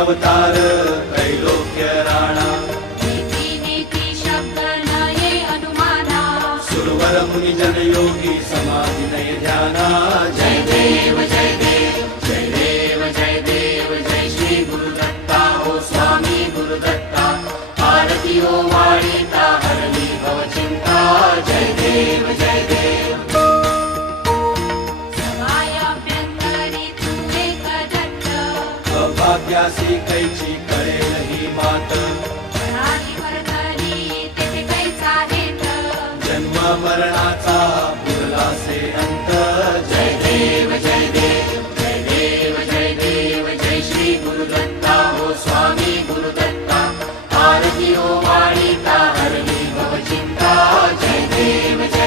अवतार त्रैलोक्य राणा नीती नीती शब्द नये अनुमाना सुरवर मुनि जन योगी समाधि नय ध्याना जय देव जय देव जय देव जय देव जय श्री गुरुदत्ता हो स्वामी गुरुदत्ता आरती हो वाळीता हरली भव चिंता जय देव जय देव समायाभ्यंतरी तू एक दत्त अभाग्यासी कैची कळेल ही मात प्राणी वर्धनी तेथे कैसा हेत जन्म मरणाचा पुरला से अंत जय